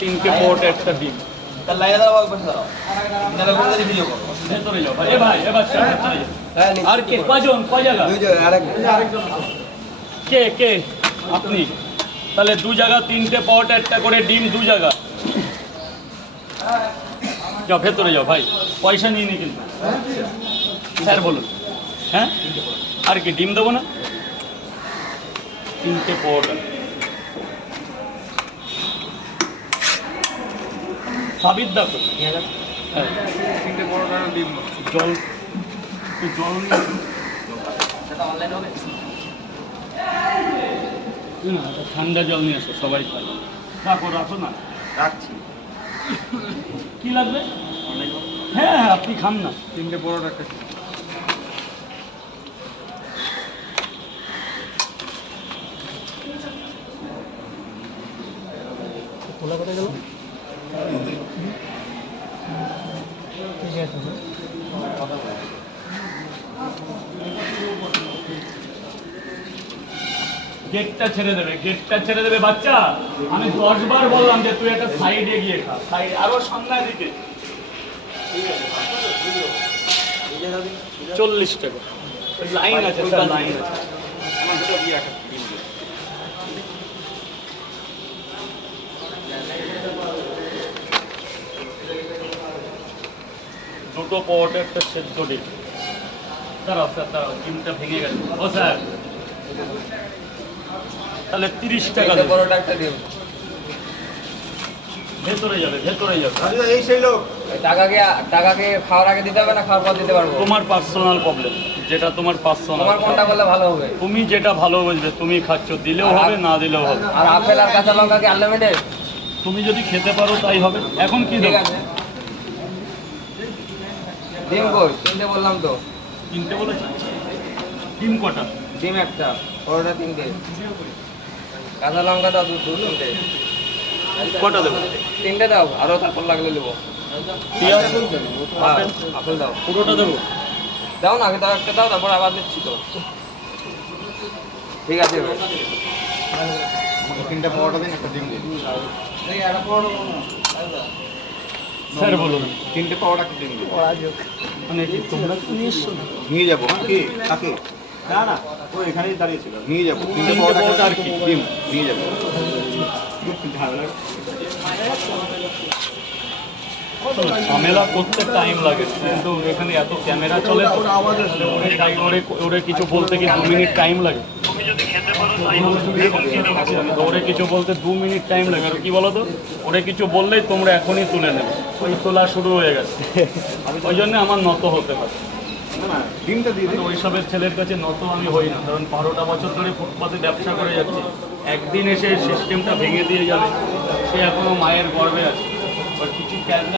তিনটে পোর্ট একটা ডিম। আর কে কজন কয় জায়গা কে কে আপনি তাহলে দু জায়গা তিনটে পট একটা করে ডিম দু জায়গা যাও ভেতরে যাও ভাই পয়সা নিয়ে নি কিন্তু স্যার বলুন হ্যাঁ আর কি ডিম দেবো না তিনটে পট সাবিত দেখো হ্যাঁ তিনটে পরোটা ডিম জল জল না ঠান্ডা জল নিয়ে আসো সবাই খাই রাখো রাখো না রাখছি কি লাগবে হ্যাঁ হ্যাঁ আপনি খান না তিনটে পরোটা একটা খোলা কোথায় গেল ঠিক আছে গেটটা ছেড়ে দেবে বাচ্চা আমি 10 বার বললাম যে তুই একটা সাইডে গিয়ে খা সাইড আরো সামনের দিকে 40 টাকা লাইন আছে স্যার লাইন আছে দুটো পট একটা সেদ্ধ ডিম দাঁড়াও স্যার দাঁড়াও ডিমটা ভেঙে গেছে ও স্যার তাহলে 30 টাকা বড়টা একটা দিন ভেতরে যাবে এই সেই লোক টাকাকে খাওয়ার আগে দিতে হবে না খাওয়ার পর দিতে পারবো তোমার পার্সোনাল প্রবলেম যেটা তোমার পার্সোনাল তোমার কোনটা করলে ভালো হবে তুমি যেটা ভালো বুঝবে তুমি খাচ্ছ দিলেও হবে না দিলেও হবে আর আপেল আর কাঁচা লঙ্কা কি আনলিমিটেড তুমি যদি খেতে পারো তাই হবে এখন কি ঠিক দেবো আছে ডিম কই তিনটে বললাম তো কিনতে বলেছি ডিম কটা ডিম একটা পরোটা তিনটে কাঁচা লঙ্কা দাও দু তিনটে কটা দেবো তিনটে দাও আরো তারপর লাগলে দেবো পেঁয়াজ আপেল দাও পুরোটা দেবো দাও না আগে দাও একটা দাও তারপর আবার দিচ্ছি তো ঠিক আছে তিনটে পরোটা দিন একটা ডিম দিন স্যার বলুন তিনটে পরোটা একটা ডিম দিন মানে কি তোমরা নিয়ে এসছো না নিয়ে যাবো হ্যাঁ কি কাকে না না ও এখানেই দাঁড়িয়ে ছিল নিয়ে যাবো তিনটে তিনটে পরোটা পরোটা আর কি? ডিম নিয়ে যাবো ঝামেলা করতে টাইম লাগে কিন্তু এখানে এত ক্যামেরা চলে তো ওরে কিছু বলতে কি 2 মিনিট টাইম লাগে ওরে কিছু বলতে 2 মিনিট টাইম লাগে আর কি বলো তো ওরে কিছু বললেই তোমরা এখনই তুলে নেবে ওই তোলা শুরু হয়ে গেছে ওই জন্য আমার নত হতে হবে না ডিমটা দিয়ে দিন ওইসবের ছেলের কাছে নত আমি হই না কারণ 12টা বছর ধরে ফুটপাতে ব্যবসা করে যাচ্ছি একদিন এসে সিস্টেমটা ভেঙে দিয়ে যাবে সে এখনো মায়ের গর্ভে আছে কিছু